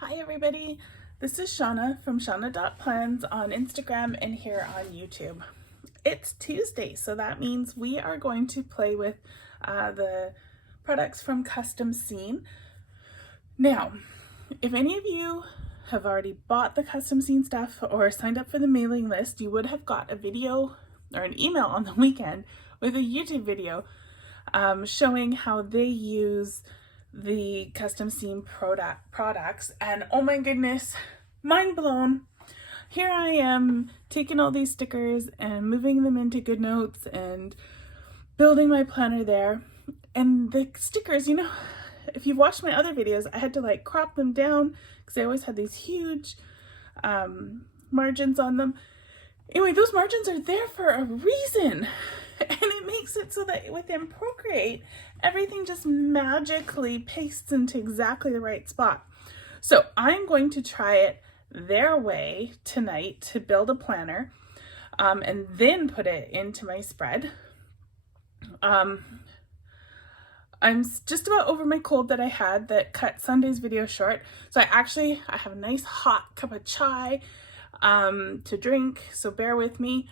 Hi everybody, this is Shauna from shauna.plans on Instagram and here on YouTube. It's Tuesday, so that means we are going to play with the products from Custom Scene. Now, if any of you have already bought the Custom Scene stuff or signed up for the mailing list, you would have got a video or an email on the weekend with a YouTube video showing how they use the Custom Scene products, and oh my goodness, mind blown. Here I am taking all these stickers and moving them into GoodNotes and building my planner there, and the stickers, you know, if you've watched my other videos, I had to like crop them down because they always had these huge margins on them. Anyway, those margins are there for a reason. And it makes it so that within Procreate, everything just magically pastes into exactly the right spot. So I'm going to try it their way tonight to build a planner and then put it into my spread. I'm just about over my cold that I had that cut Sunday's video short. So I have a nice hot cup of chai to drink, so bear with me.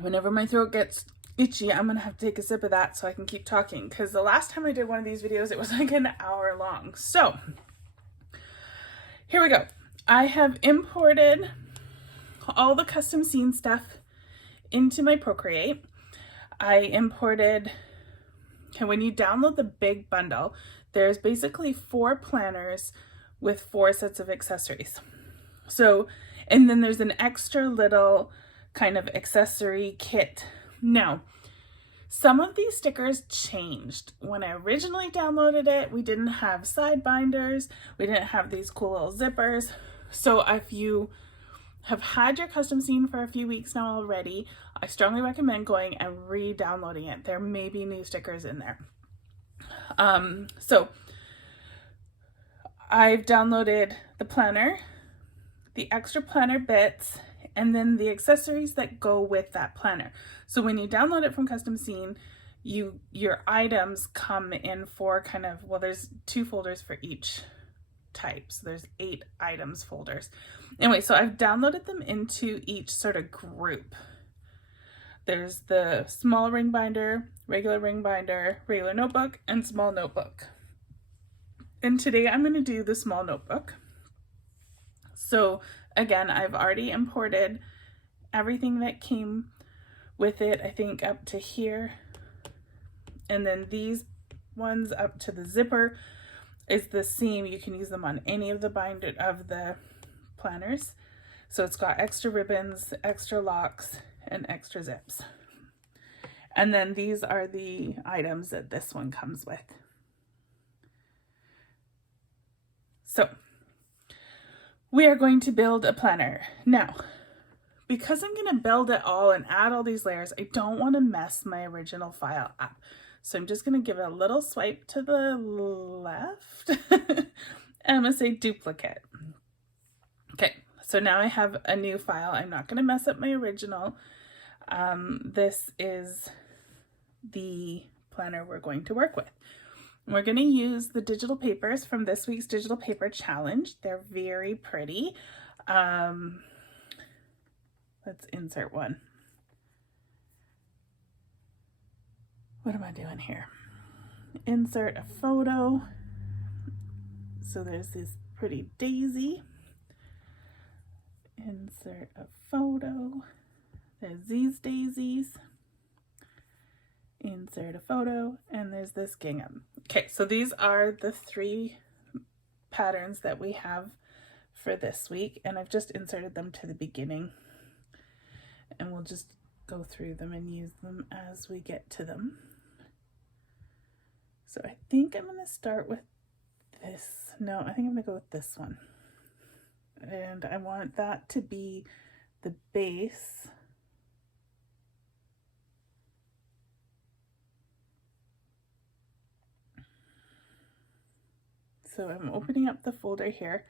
Whenever my throat gets itchy, I'm gonna have to take a sip of that so I can keep talking, because the last time I did one of these videos, it was like an hour long. So here we go. I have imported all the Custom Scene stuff into my Procreate. I imported, okay, when you download the big bundle, there's basically 4 planners with 4 sets of accessories. So, and then there's an extra little kind of accessory kit. Now, some of these stickers changed. When I originally downloaded it, we didn't have side binders, we didn't have these cool little zippers. So if you have had your Custom Scene for a few weeks now already, I strongly recommend going and re-downloading it. There may be new stickers in there. So I've downloaded the planner, the extra planner bits, and then the accessories that go with that planner. So when you download it from Custom Scene, your items come in for kind of, well, there's 2 folders for each type. So there's 8 items folders. Anyway, so I've downloaded them into each sort of group. There's the small ring binder, regular notebook, and small notebook. And today I'm going to do the small notebook. So again, I've already imported everything that came with it, I think up to here. And then these ones up to the zipper is the seam. You can use them on any of the planners. So it's got extra ribbons, extra locks, and extra zips. And then these are the items that this one comes with. So we are going to build a planner. Now, because I'm going to build it all and add all these layers, I don't want to mess my original file up. So I'm just going to give it a little swipe to the left. And I'm going to say duplicate. Okay, so now I have a new file. I'm not going to mess up my original. This is the planner we're going to work with. We're going to use the digital papers from this week's digital paper challenge. They're very pretty. Let's insert one. What am I doing here? Insert a photo. So there's this pretty daisy. Insert a photo. There's these daisies. Insert a photo, and there's this gingham. Okay, so these are the 3 patterns that we have for this week, and I've just inserted them to the beginning, and we'll just go through them and use them as we get to them. So I think I'm going to start with this. No, I think I'm going to go with this one, and I want that to be the base. So I'm opening up the folder here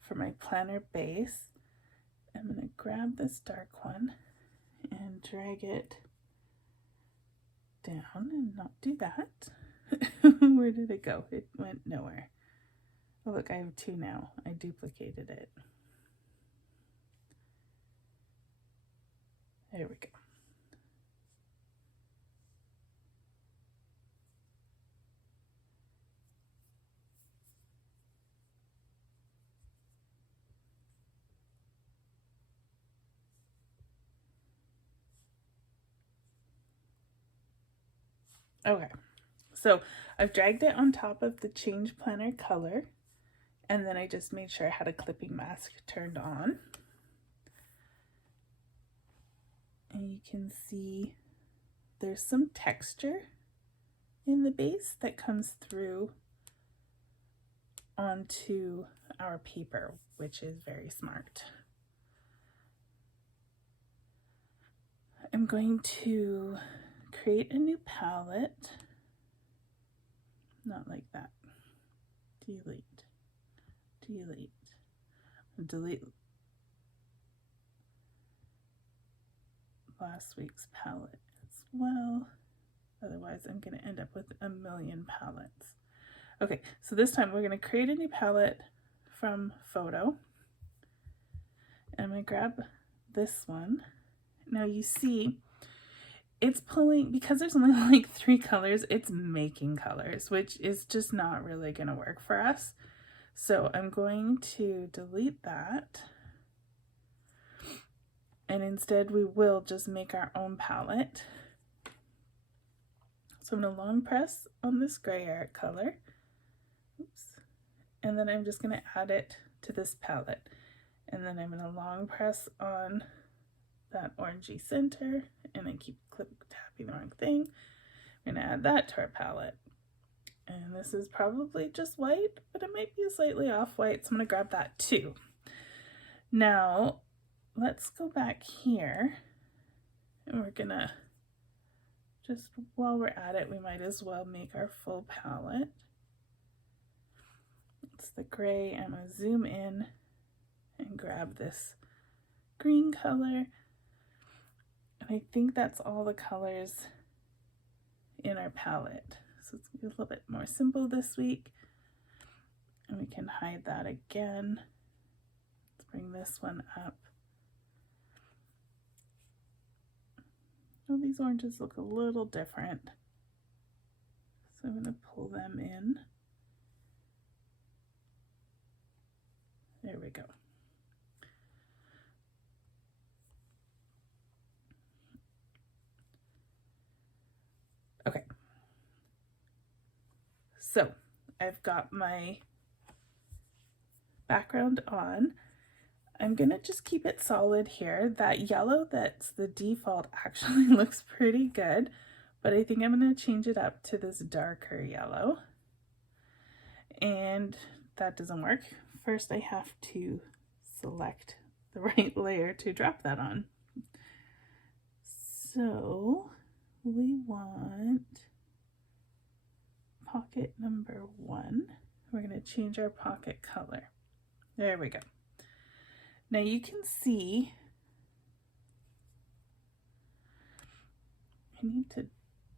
for my planner base. I'm going to grab this dark one and drag it down and not do that. We're Where did it go? It went nowhere. Oh, look, I have 2 now. I duplicated it. There we go. Okay, so I've dragged it on top of the change planner color, and then I just made sure I had a clipping mask turned on. And you can see there's some texture in the base that comes through onto our paper, which is very smart. I'm going to create a new palette. Not like that. Delete. Delete. Delete last week's palette as well. Otherwise, I'm going to end up with a million palettes. Okay, so this time we're going to create a new palette from photo. And I'm going to grab this one. Now you see it's pulling, because there's only like 3 colors, it's making colors, which is just not really going to work for us. So I'm going to delete that. And instead we will just make our own palette. So I'm going to long press on this gray area color. Oops. And then I'm just going to add it to this palette. And then I'm going to long press on that orangey center, and I keep tapping the wrong thing. I'm going to add that to our palette. And this is probably just white, but it might be slightly off-white, so I'm going to grab that too. Now, let's go back here, and we're going to, just while we're at it, we might as well make our full palette. It's the gray. I'm going to zoom in and grab this green color. And I think that's all the colors in our palette. So it's a little bit more simple this week. And we can hide that again. Let's bring this one up. Oh, these oranges look a little different. So I'm going to pull them in. There we go. Okay. So I've got my background on. I'm gonna just keep it solid here. That yellow that's the default actually looks pretty good, but I think I'm gonna change it up to this darker yellow. And that doesn't work. First I have to select the right layer to drop that on. So we want pocket number 1. We're going to change our pocket color. There we go. Now you can see, I need to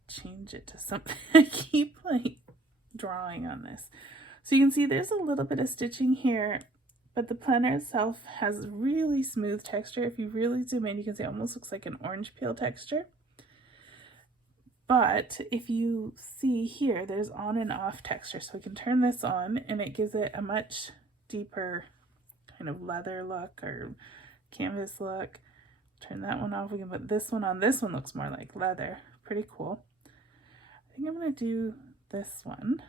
change it to something. I keep like drawing on this. So you can see there's a little bit of stitching here, but the planner itself has really smooth texture. If you really zoom in, you can see it almost looks like an orange peel texture. But if you see here, there's on and off texture. So we can turn this on and it gives it a much deeper kind of leather look or canvas look. Turn that one off. We can put this one on. This one looks more like leather. Pretty cool. I think I'm going to do this one.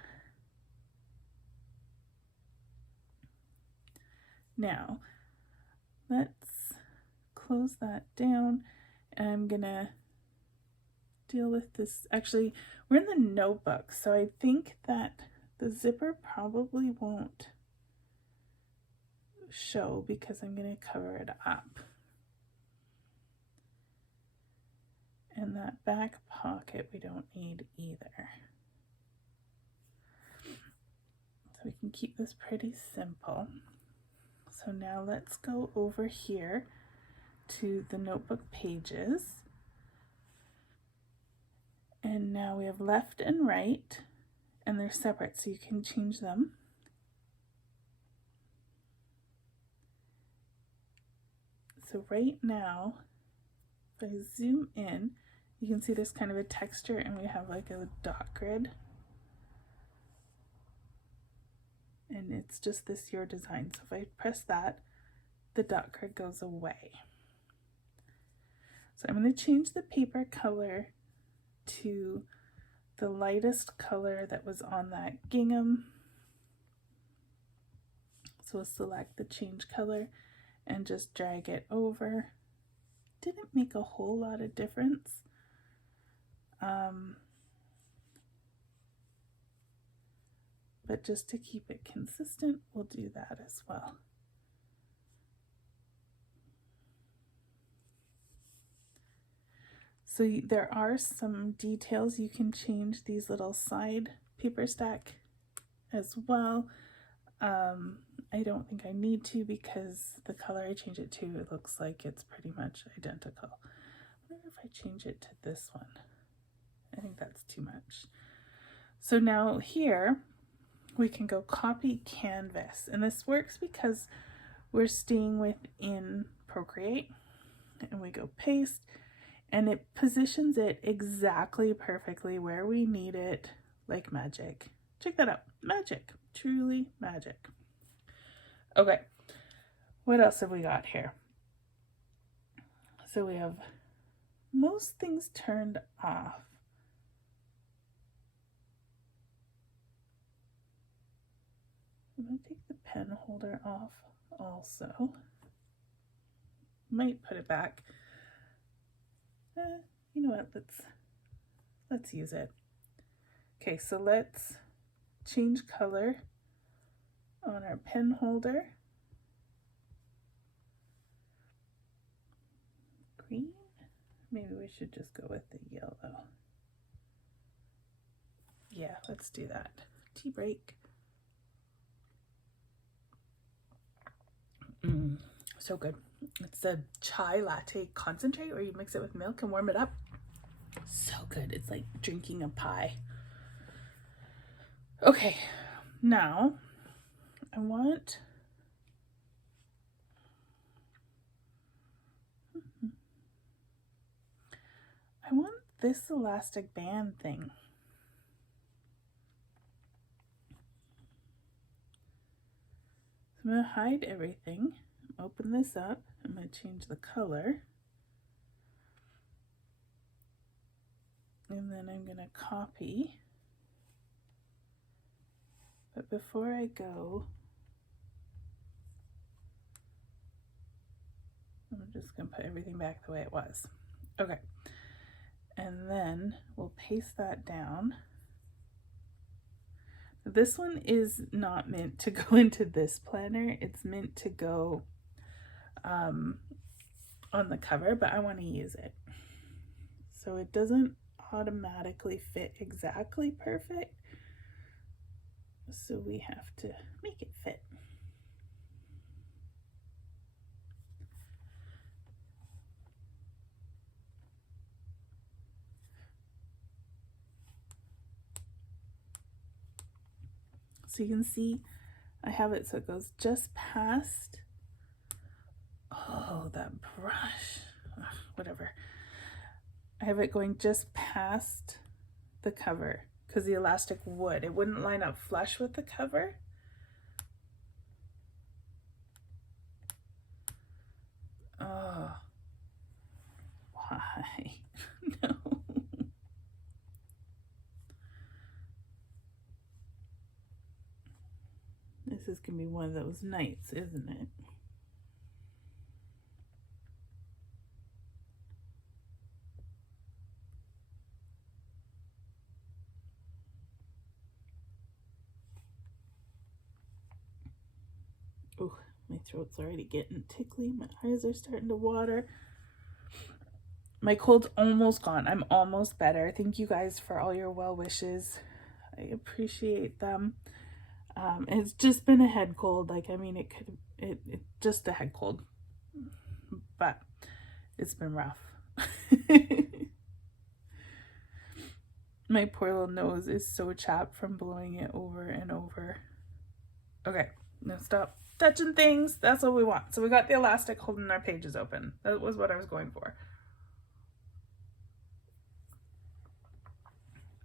Now, let's close that down. And I'm going to deal with this. Actually, we're in the notebook, so I think that the zipper probably won't show because I'm going to cover it up. And that back pocket we don't need either. So we can keep this pretty simple. So now let's go over here to the notebook pages. And now we have left and right, and they're separate, so you can change them. So right now, if I zoom in, you can see there's kind of a texture and we have like a dot grid. And it's just this your design. So if I press that, the dot grid goes away. So I'm going to change the paper color to the lightest color that was on that gingham. So we'll select the change color and just drag it over. Didn't make a whole lot of difference. But just to keep it consistent, we'll do that as well. So there are some details you can change these little side paper stack as well. I don't think I need to because the color I change it to, it looks like it's pretty much identical. I wonder if I change it to this one. I think that's too much. So now here we can go copy canvas, and this works because we're staying within Procreate, and we go paste, and it positions it exactly perfectly where we need it, like magic. Check that out. Magic. Truly magic. Okay, what else have we got here? So we have most things turned off. I'm going to take the pen holder off also. Might put it back. You know what, let's use it. Okay, so let's change color on our pen holder. Green? Maybe we should just go with the yellow. Yeah, let's do that. Tea break. So good. It's a chai latte concentrate where you mix it with milk and warm it up. So good. It's like drinking a pie. Okay, now I want this elastic band thing. So I'm going to hide everything. Open this up. I'm going to change the color. And then I'm going to copy. But before I go, I'm just going to put everything back the way it was. Okay. And then we'll paste that down. This one is not meant to go into this planner. It's meant to go on the cover, but I want to use it. So it doesn't automatically fit exactly perfect. So we have to make it fit. So you can see I have it so it goes just past. Oh, that brush. Ugh, whatever. I have it going just past the cover because the elastic would. It wouldn't line up flush with the cover. Oh, why? No. This is going to be one of those nights, isn't it? Oh, my throat's already getting tickly. My eyes are starting to water. My cold's almost gone. I'm almost better. Thank you guys for all your well wishes. I appreciate them. It's just been a head cold. Like, I mean, it's just a head cold, but it's been rough. My poor little nose is so chapped from blowing it over and over. Okay, now stop touching things. That's what we want. So we got the elastic holding our pages open. That was what I was going for.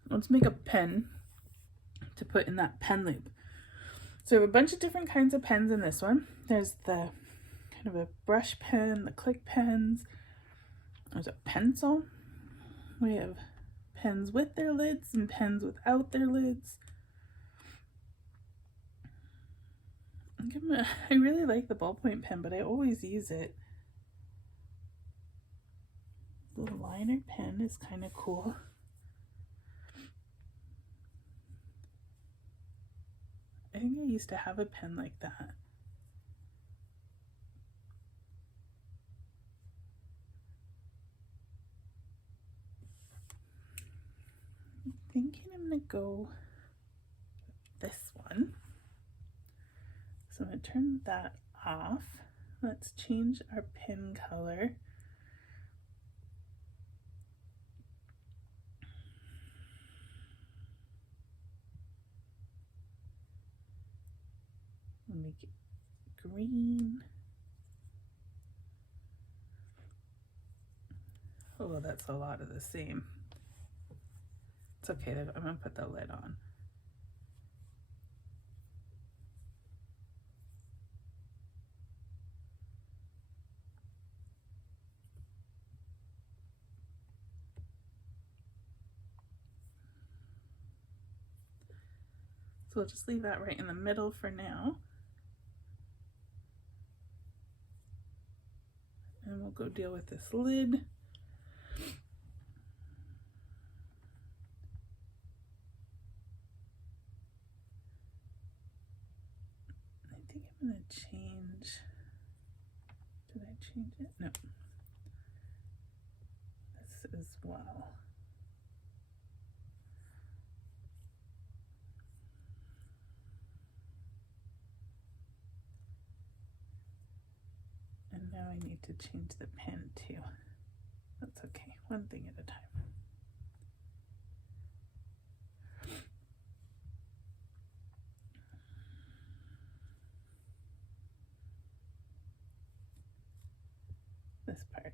Let's make a pen to put in that pen loop. So we have a bunch of different kinds of pens in this one. There's the kind of a brush pen, the click pens. There's a pencil. We have pens with their lids and pens without their lids. I really like the ballpoint pen, but I always use it. The liner pen is kind of cool. I think I used to have a pen like that. I'm thinking I'm gonna go with this one. So I'm gonna turn that off. Let's change our pen color. We'll make it green. Oh, that's a lot of the same. It's okay, I'm gonna put the lid on. So we'll just leave that right in the middle for now. And we'll go deal with this lid. I think I'm gonna change, did I change it? No. This as well. And now I need to change the pen too. That's okay, one thing at a time. This part.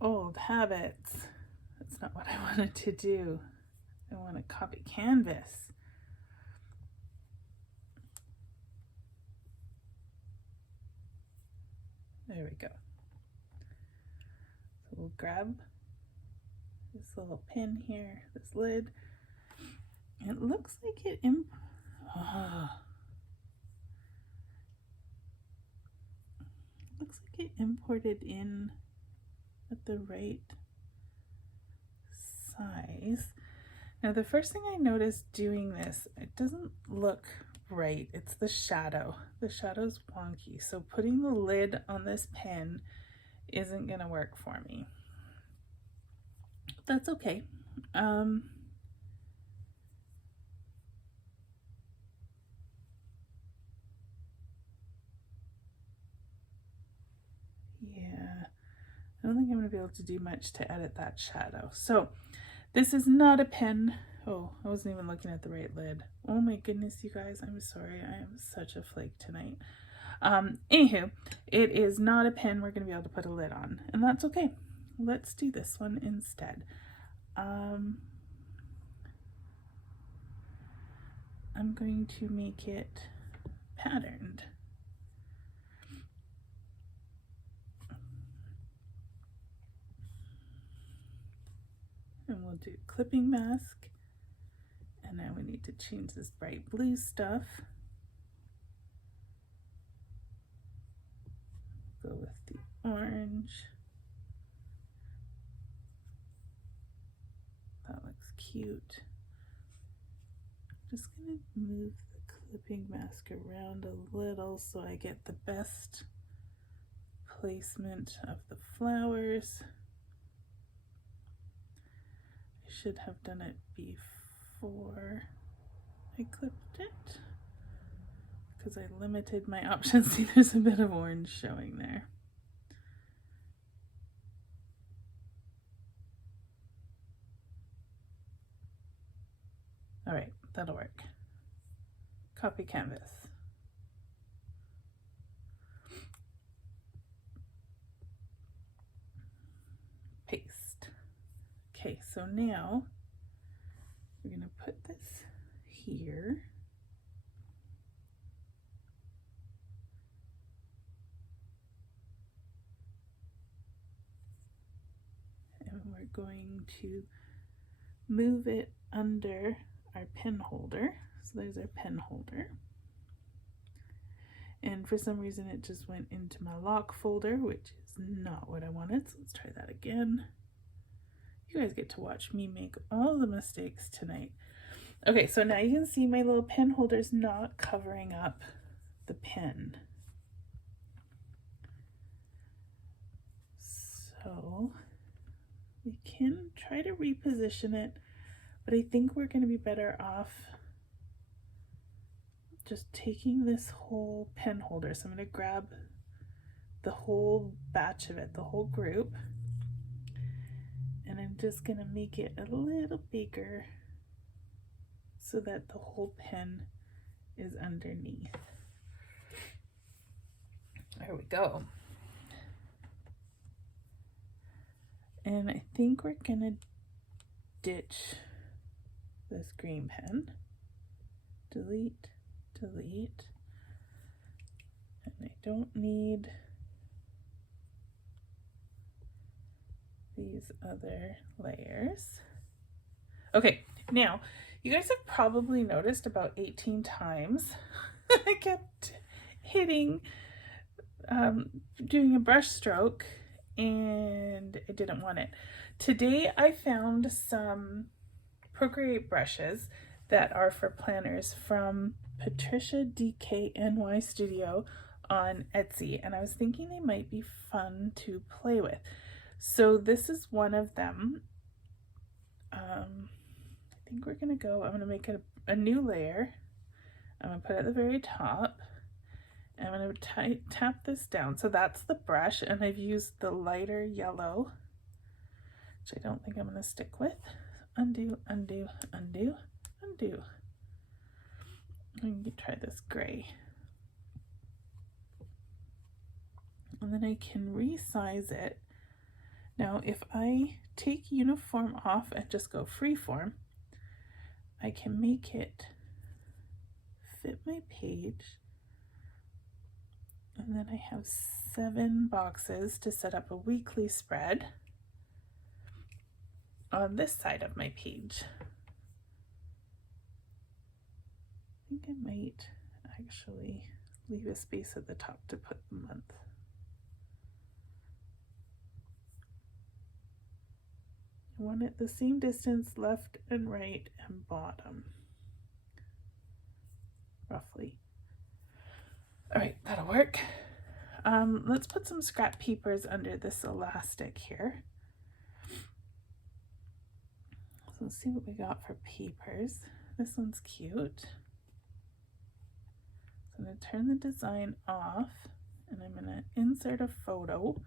Old habits. That's not what I wanted to do. I want to copy canvas. There we go. So we'll grab this little pin here, this lid. It looks like it looks like it imported in at the right size. Now the first thing I noticed doing this, it doesn't look right. It's the shadow. The shadow's wonky. So putting the lid on this pen isn't gonna work for me. That's okay. Yeah, I don't think I'm gonna be able to do much to edit that shadow. So this is not a pen. Oh, I wasn't even looking at the right lid. Oh my goodness, you guys, I'm sorry. I am such a flake tonight. Anywho, it is not a pen we're gonna be able to put a lid on, and that's okay. Let's do this one instead. I'm going to make it patterned. And we'll do clipping mask. And now we need to change this bright blue stuff. Go with the orange. That looks cute. I'm just gonna move the clipping mask around a little so I get the best placement of the flowers. I should have done it before I clipped it. because I limited my options. See, there's a bit of orange showing there. All right, that'll work. Copy canvas. Paste. Okay, so now we're going to put this here. And we're going to move it under our pen holder. So there's our pen holder. And for some reason it just went into my lock folder, which is not what I wanted. So let's try that again. You guys get to watch me make all the mistakes tonight. Okay, so now you can see my little pen holder's not covering up the pen. So we can try to reposition it, but I think we're going to be better off just taking this whole pen holder. So I'm going to grab the whole batch of it, the whole group, and I'm just going to make it a little bigger so that the whole pen is underneath. There we go. And I think we're going to ditch this green pen. Delete, delete. And I don't need these other layers. Okay, now you guys have probably noticed about 18 times I kept hitting, doing a brush stroke, and I didn't want it. Today I found some Procreate brushes that are for planners from Patricia Dkny Studio on Etsy, and I was thinking they might be fun to play with. So this is one of them. I think we're gonna go, I'm gonna make a new layer. I'm gonna put it at the very top. I'm gonna tap this down. So that's the brush, and I've used the lighter yellow, which I don't think I'm gonna stick with. Undo, undo, undo, undo. I'm gonna try this gray. And then I can resize it. Now, if I take uniform off and just go freeform, I can make it fit my page. And then I have 7 boxes to set up a weekly spread on this side of my page. I think I might actually leave a space at the top to put the month. I want it the same distance left and right and bottom, roughly. All right, that'll work. Let's put some scrap papers under this elastic here. So let's see what we got for papers. This one's cute. So I'm going to turn the design off, and I'm going to insert a photo.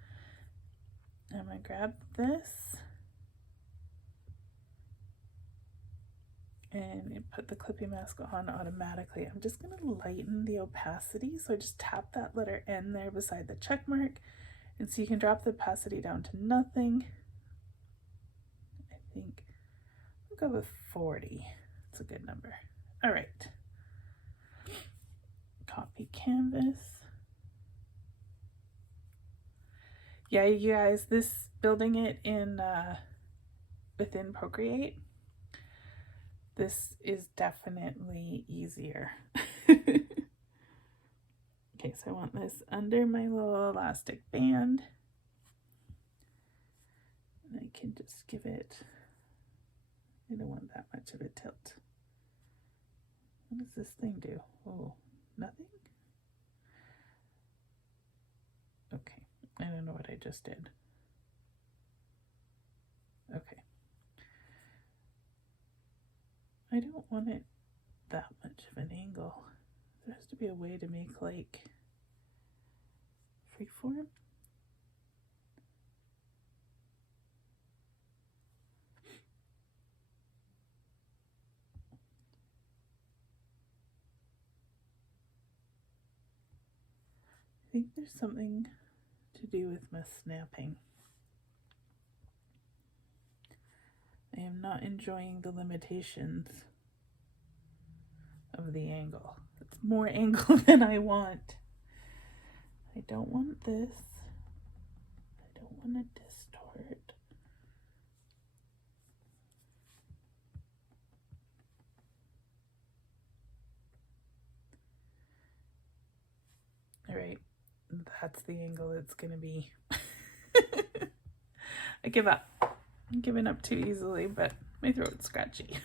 I'm going to grab this and put the clipping mask on automatically. I'm just going to lighten the opacity. So I just tap that letter N there beside the check mark, and so you can drop the opacity down to nothing. I think I'll go with 40. It's a good number. All right. Copy canvas. Yeah, you guys, this building it in within Procreate, this is definitely easier. Okay, so I want this under my little elastic band. And I can just give it, I don't want that much of a tilt. What does this thing do? Oh, nothing? Okay, I don't know what I just did. Okay. I don't want it that much of an angle. There has to be a way to make like freeform. I think there's something to do with my snapping. I am not enjoying the limitations of the angle. It's more angle than I want. I don't want this. I don't want to distort. All right, that's the angle it's gonna be. I give up. I'm giving up too easily, but my throat's scratchy.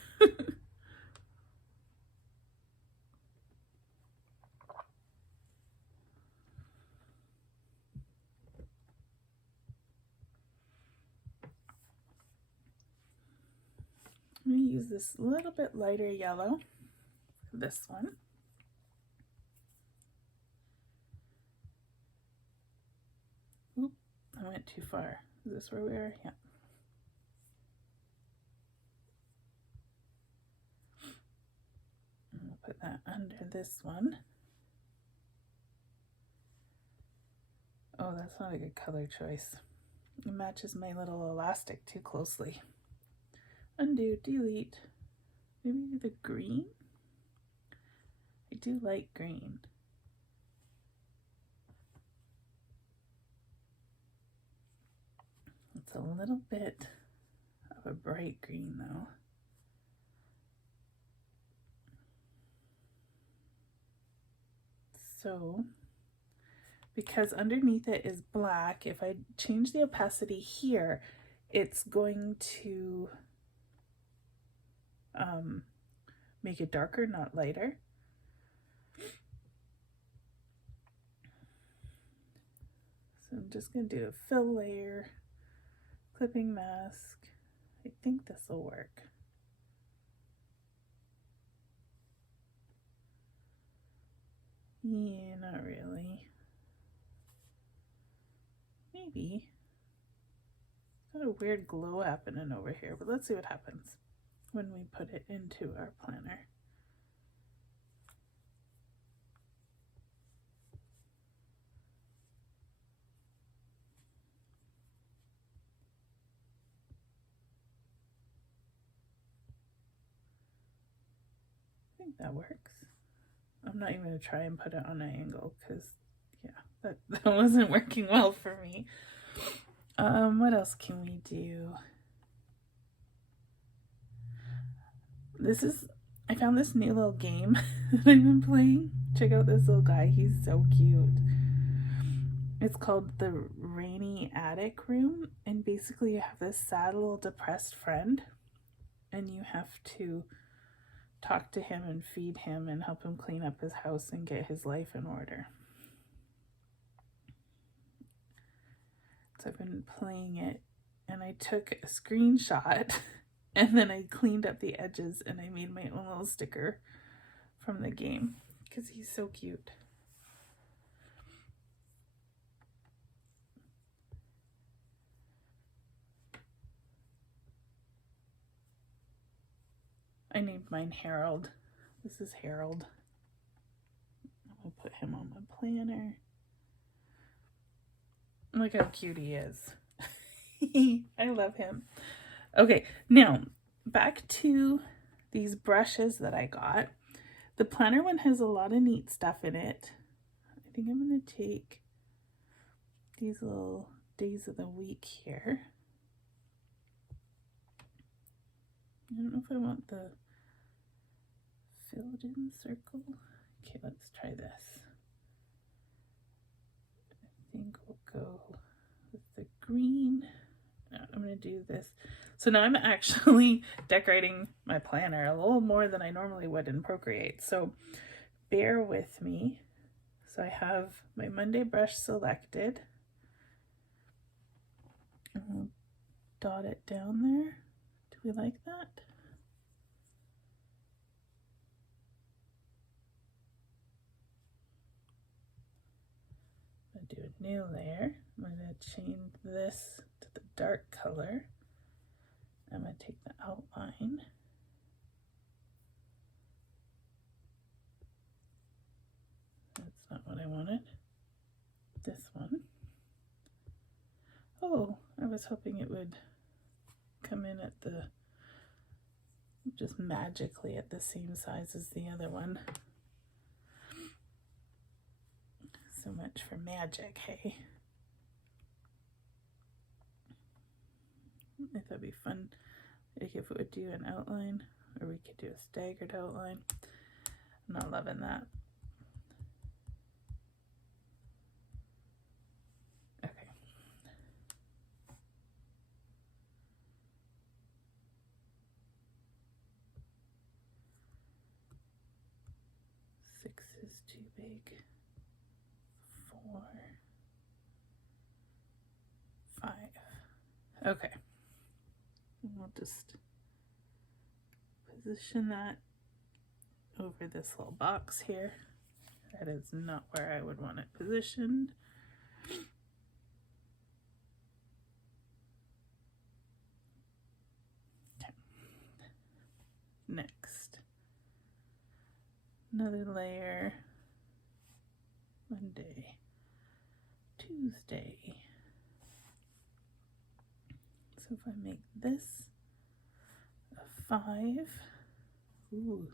I'm going to use this little bit lighter yellow, this one. Oop, I went too far. Is this where we are? Yeah. And we'll put that under this one. Oh, that's not a good color choice. It matches my little elastic too closely. Undo, delete. Maybe the green? I do like green. It's a little bit of a bright green though. So, because underneath it is black, if I change the opacity here, it's going to make it darker, not lighter. So I'm just going to do a fill layer, clipping mask. I think this will work. Yeah, not really. Maybe. Got a weird glow happening over here, but let's see what happens when we put it into our planner. I think that works. I'm not even going to try and put it on an angle because, yeah, that wasn't working well for me. What else can we do? I found this new little game that I've been playing. Check out this little guy. He's so cute. It's called the Rainy Attic Room. And basically you have this sad little depressed friend. And you have to talk to him and feed him and help him clean up his house and get his life in order. So I've been playing it. And I took a screenshot. And then I cleaned up the edges and I made my own little sticker from the game because he's so cute. I named mine Harold. This is Harold. I'm going to put him on my planner. Look how cute he is. I love him. Okay, now back to these brushes that I got. The planner one has a lot of neat stuff in it. I think I'm going to take these little days of the week here. I don't know if I want the filled in circle. Okay, let's try this. I think we'll go with the green. I'm going to do this. So now I'm actually decorating my planner a little more than I normally would in Procreate. So bear with me. So I have my Monday brush selected. I'll dot it down there. Do we like that? going to do a new layer. I'm going to change this to the dark color. I'm going to take the outline. That's not what I wanted. This one. Oh, I was hoping it would come in at the, just magically at the same size as the other one. So much for magic, hey? I thought it'd be fun, like if it would do an outline, or we could do a staggered outline. I'm not loving that. Okay. Six is too big. 4, 5. Okay. We'll just position that over this little box here. That is not where I would want it positioned. Okay. Next, another layer. Monday, Tuesday. So if I make this a 5, ooh,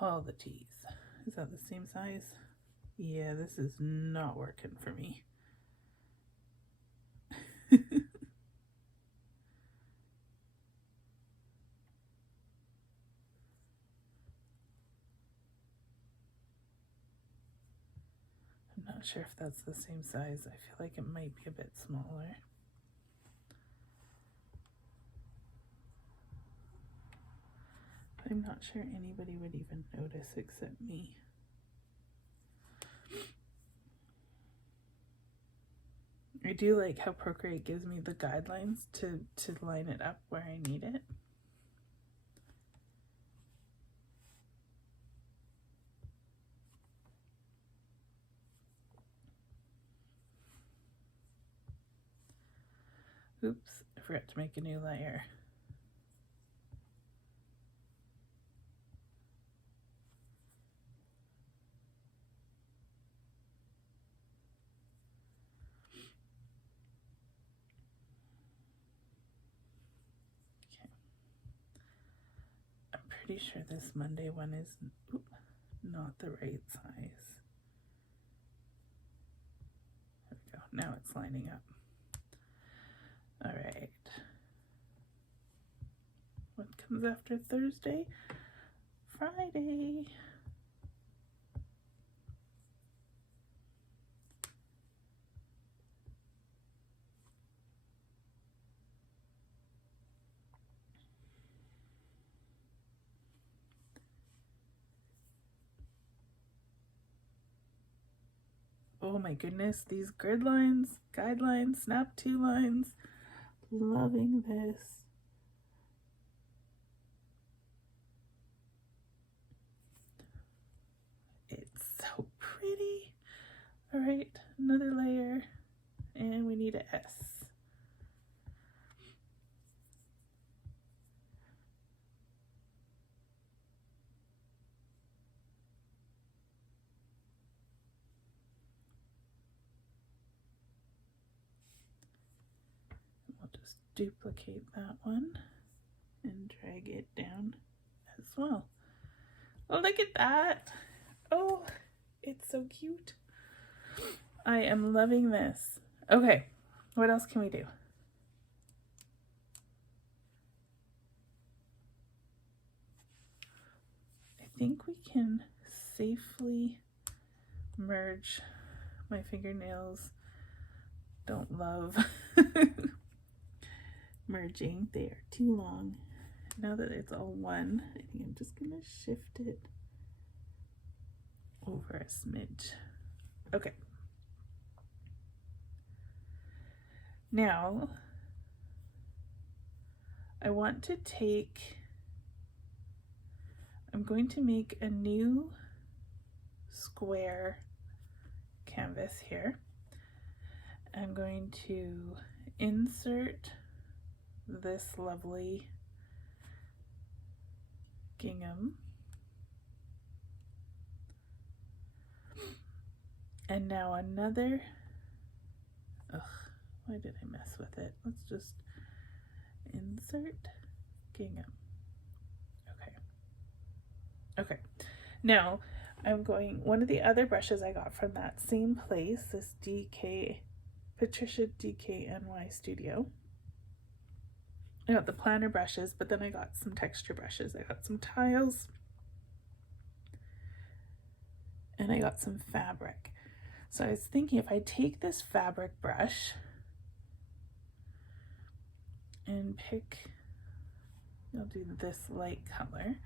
all the T's. Is that the same size? Yeah, this is not working for me. I'm not sure if that's the same size. I feel like it might be a bit smaller. I'm not sure anybody would even notice except me. I do like how Procreate gives me the guidelines to line it up where I need it. Oops, I forgot to make a new layer. Pretty sure this Monday one is not the right size. There we go. Now it's lining up. All right. What comes after Thursday? Friday. Oh my goodness, these grid lines, guidelines, snap 2 lines. Loving this. It's so pretty. All right, another layer, and we need an S. Duplicate that one and drag it down as well. Oh, look at that. Oh, it's so cute. I am loving this. Okay, what else can we do? I think we can safely merge. My fingernails don't love merging. They are too long. Now that it's all one, I think I'm just gonna shift it over a smidge. Okay. Now, I want to I'm going to make a new square canvas canvas here. I'm going to insert this lovely gingham. And now another, why did I mess with it? Let's just insert gingham. Okay. Now I'm going, one of the other brushes I got from that same place, this Patricia Dkny Studio. I got the planner brushes, but then I got some texture brushes. I got some tiles and I got some fabric. So I was thinking if I take this fabric brush and pick, I'll do this light color,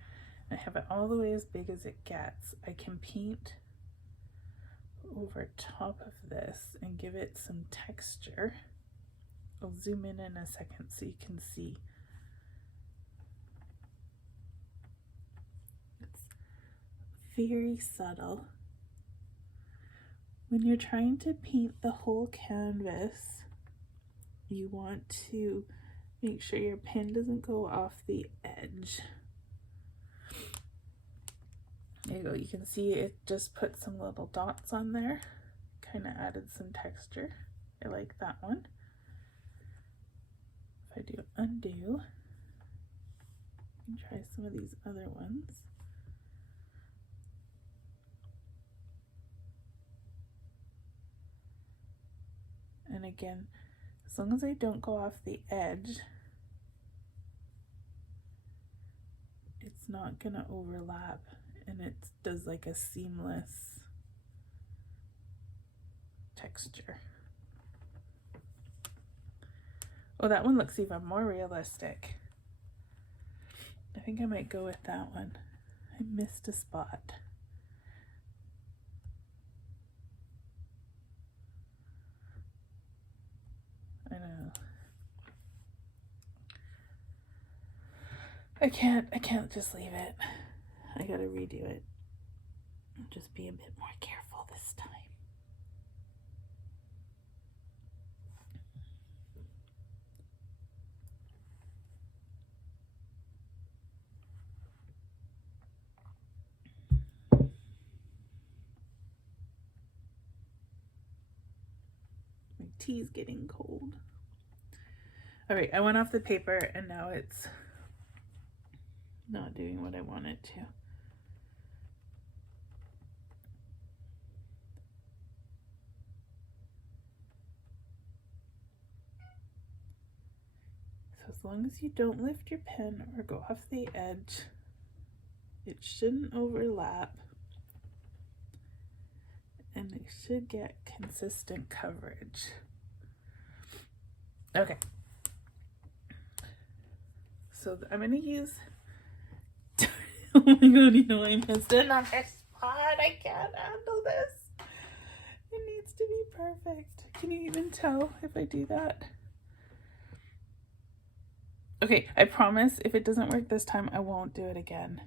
I have it all the way as big as it gets, I can paint over top of this and give it some texture. I'll zoom in a second so you can see. It's very subtle. When you're trying to paint the whole canvas, you want to make sure your pen doesn't go off the edge. There you go, you can see it just put some little dots on there, kind of added some texture. I like that one. If I do undo, you can try some of these other ones. And again, as long as I don't go off the edge, it's not gonna overlap, and it does like a seamless texture. Oh, that one looks even more realistic. I think I might go with that one. I missed a spot. I know. I can't just leave it. I gotta redo it. Just be a bit more careful this time. My tea's getting cold. All right, I went off the paper and now it's not doing what I want it to. So as long as you don't lift your pen or go off the edge, it shouldn't overlap and it should get consistent coverage. Okay. So I'm gonna use, oh my god, you know I missed another spot. I can't handle this. It needs to be perfect. Can you even tell if I do that? Okay, I promise if it doesn't work this time, I won't do it again.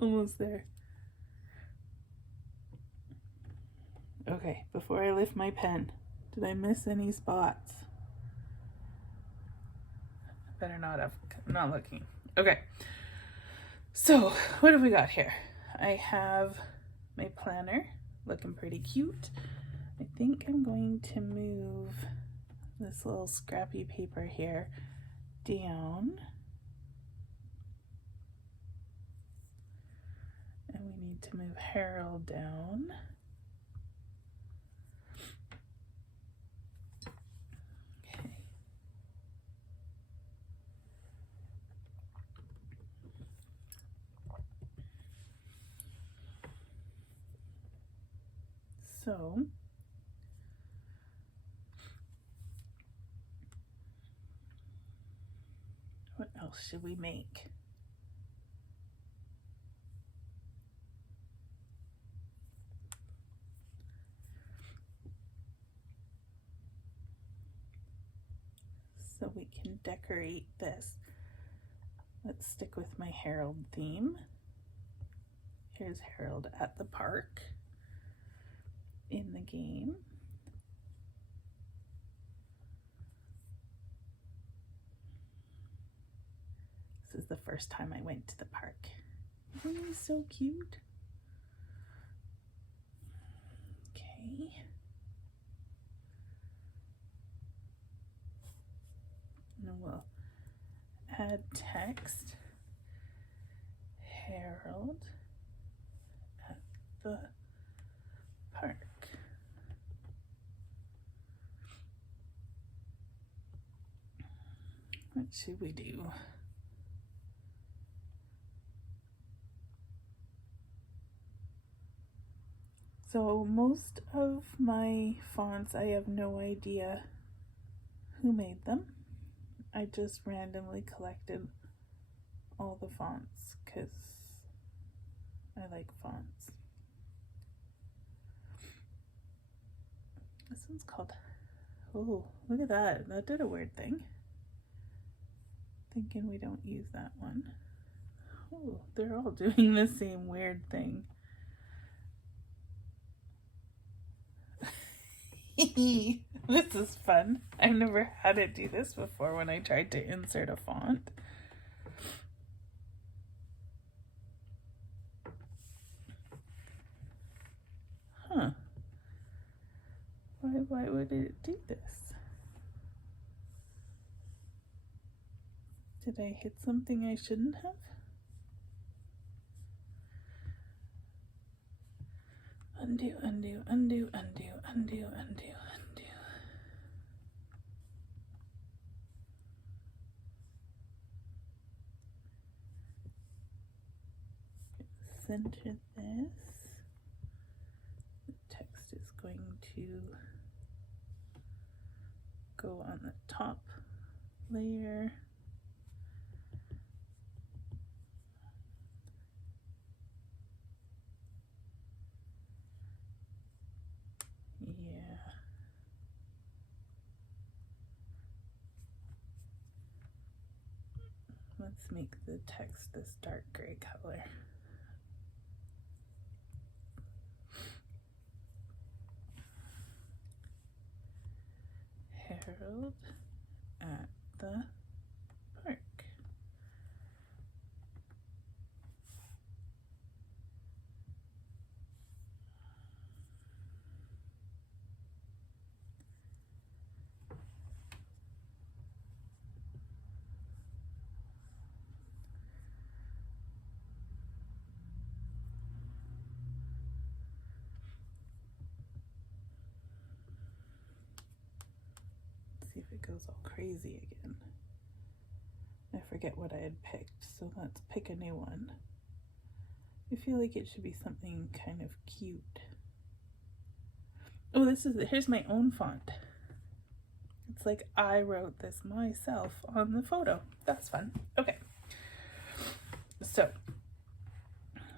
Almost there. Okay, before I lift my pen, did I miss any spots? Better not have, I'm not looking. Okay, so what have we got here? I have my planner looking pretty cute. I think I'm going to move this little scrappy paper here down. And we need to move Harold down. Okay. So what else should we make? so we can decorate this. Let's stick with my Harold theme. Here's Harold at the park in the game. This is the first time I went to the park. Isn't he so cute? Okay. And we'll add text. Harold at the park. What should we do? So most of my fonts, I have no idea who made them. I just randomly collected all the fonts because I like fonts. This one's called, oh, look at that. That did a weird thing. Thinking we don't use that one. Oh, they're all doing the same weird thing. This is fun. I've never had it do this before when I tried to insert a font. Huh. Why would it do this? Did I hit something I shouldn't have? Undo, undo, undo, undo, undo, undo, undo. Center this. The text is going to go on the top layer. Yeah. Let's make the text this dark gray color. Harold at the park. See if it goes all crazy again. I forget what I had picked, so let's pick a new one. I feel like it should be something kind of cute. Oh, here's my own font. It's like I wrote this myself on the photo. That's fun. Okay. So,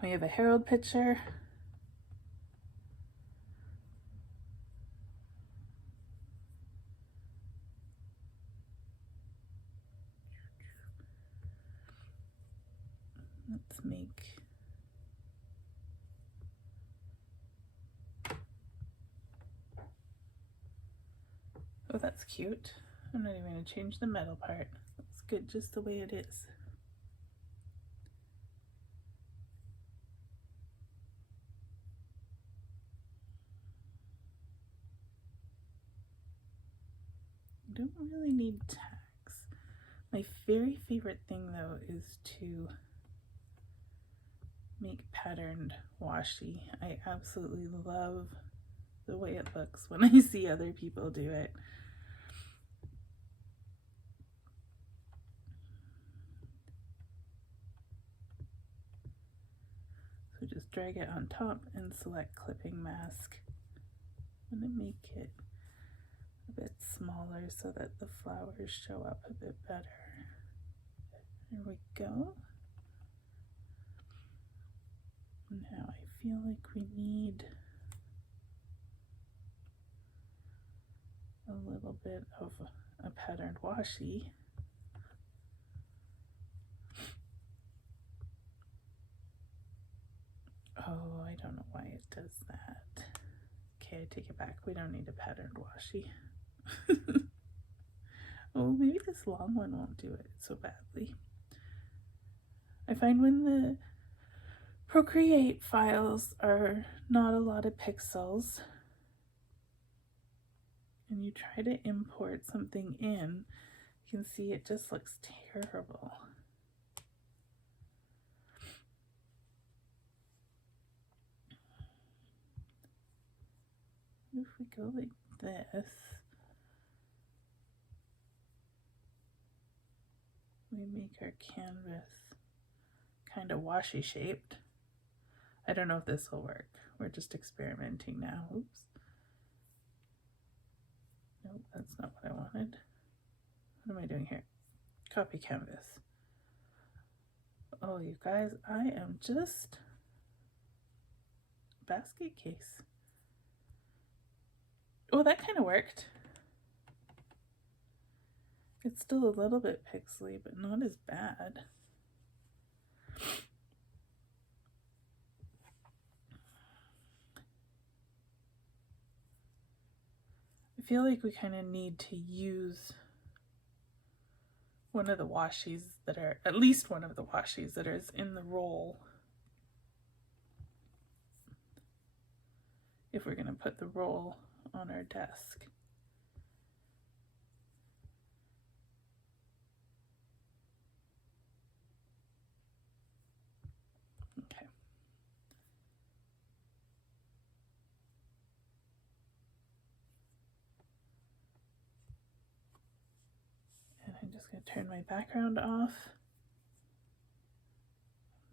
we have a Harold picture. Let's make oh, that's cute. I'm not even going to change the metal part. It's good just the way it is. You don't really need tags. My very favorite thing though is to make patterned washi. I absolutely love the way it looks when I see other people do it. So just drag it on top and select clipping mask. I'm going to make it a bit smaller so that the flowers show up a bit better. There we go. Now I feel like we need a little bit of a patterned washi. Oh, I don't know why it does that. Okay, I take it back. We don't need a patterned washi. Oh, maybe this long one won't do it so badly. I find when the Procreate files are not a lot of pixels and you try to import something in, you can see it just looks terrible. If we go like this, we make our canvas kind of washi shaped. I don't know if this will work. We're just experimenting now. Oops. Nope, that's not what I wanted. What am I doing here? Copy canvas. Oh, you guys, I am just a basket case. Oh, that kind of worked. It's still a little bit pixely, but not as bad. I feel like we kind of need to use one of the washies that are, at least one of the washies that is in the roll, if we're going to put the roll on our desk. Okay. And I'm just going to turn my background off.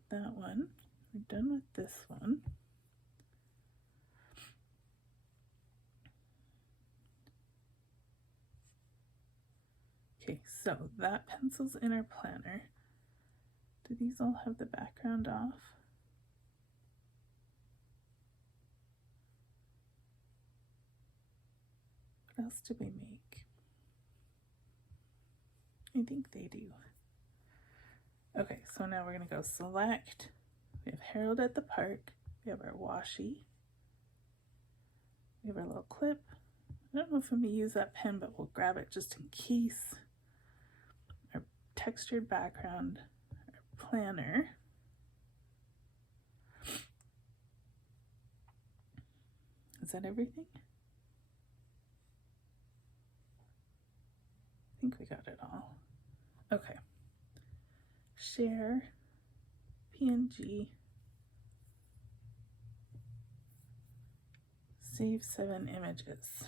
That one. We're done with this one. Okay, so that pencil's in our planner. Do these all have the background off? What else did we make? I think they do. Okay, so now we're going to go select. We have Harold at the Park. We have our washi. We have our little clip. I don't know if I'm going to use that pen, but we'll grab it just in case. Our textured background, our planner. Is that everything? I think we got it all. Okay. Share, PNG, save 7 images.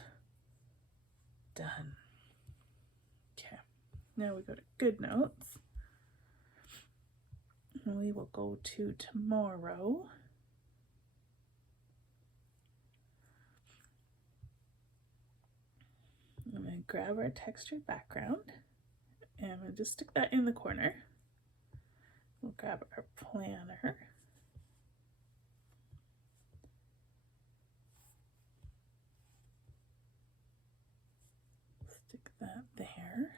Done. Okay. Now we go to Good Notes. And we will go to tomorrow. I'm going to grab our textured background and I'm going to just stick that in the corner. We'll grab our planner. Stick that there.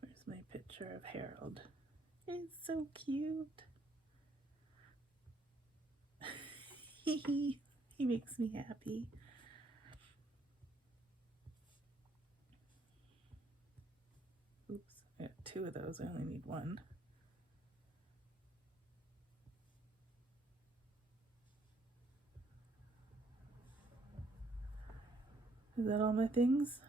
Where's my picture of Harold? It's so cute. He makes me happy. Oops, I got 2 of those. I only need 1. Is that all my things?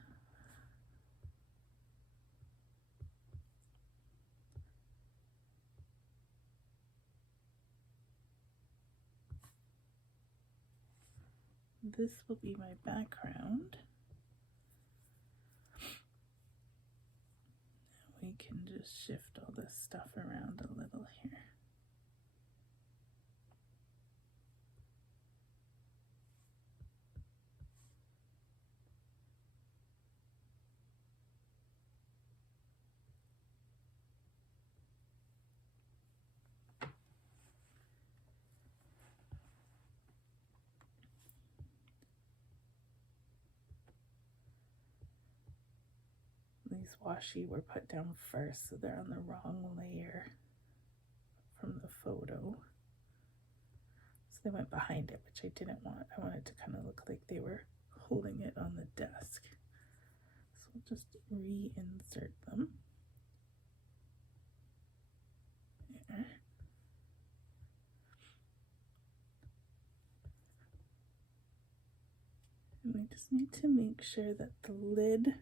This will be my background. We can just shift all this stuff around a little here. these washi were put down first, so they're on the wrong layer from the photo. So they went behind it, which I didn't want. I wanted to kind of look like they were holding it on the desk. So we'll just reinsert them. There. And we just need to make sure that the lid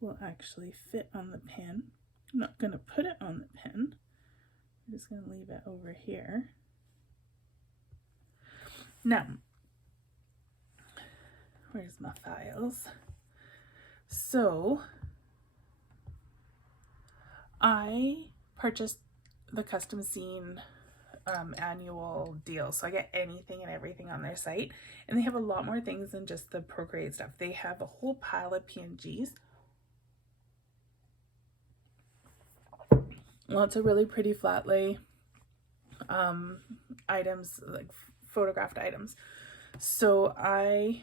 will actually fit on the pin. I'm not going to put it on the pin. I'm just going to leave it over here. Now, where's my files? So, I purchased the Custom Scene annual deal, so I get anything and everything on their site, and they have a lot more things than just the Procreate stuff. They have a whole pile of PNGs, lots of really pretty flat lay items, like photographed items. So I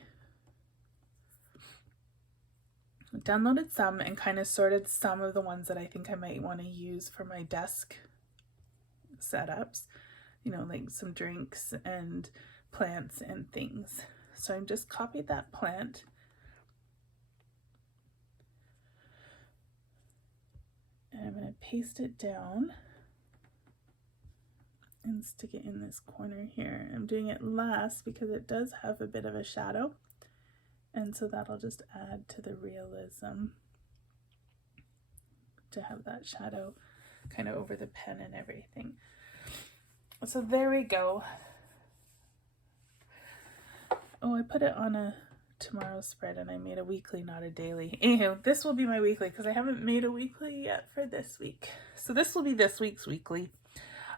downloaded some and kind of sorted some of the ones that I think I might want to use for my desk setups, you know, like some drinks and plants and things. So I just copied that plant and I'm going to paste it down and stick it in this corner here. I'm doing it last because it does have a bit of a shadow, and so that'll just add to the realism to have that shadow kind of over the pen and everything. So there we go. Oh, I put it on a tomorrow spread and I made a weekly, not a daily. Anywho, this will be my weekly because I haven't made a weekly yet for this week. So this will be this week's weekly.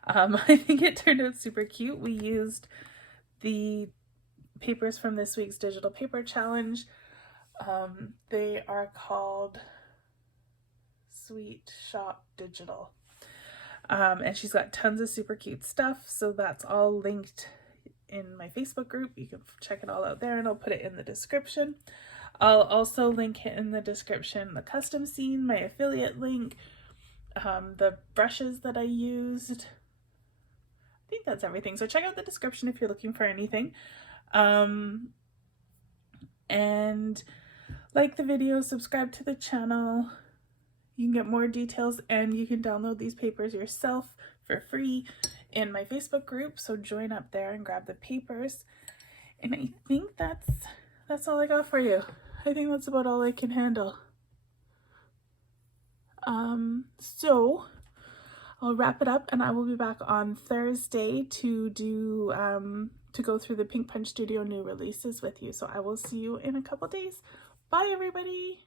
I think it turned out super cute. We used the papers from this week's digital paper challenge. They are called Sweet Shop Digital. And she's got tons of super cute stuff. So that's all linked in my Facebook group. You can check it all out there, and I'll put it in the description. I'll also link it in the description, the Custom Scene, my affiliate link, the brushes that I used. I think that's everything. So check out the description if you're looking for anything. And like the video, subscribe to the channel. You can get more details, and you can download these papers yourself for free in my Facebook group. So join up there and grab the papers. And I think that's all I got for you. I think that's about all I can handle. So I'll wrap it up, and I will be back on Thursday to do to go through the Pink Punch Studio new releases with you. So I will see you in a couple days. Bye, everybody.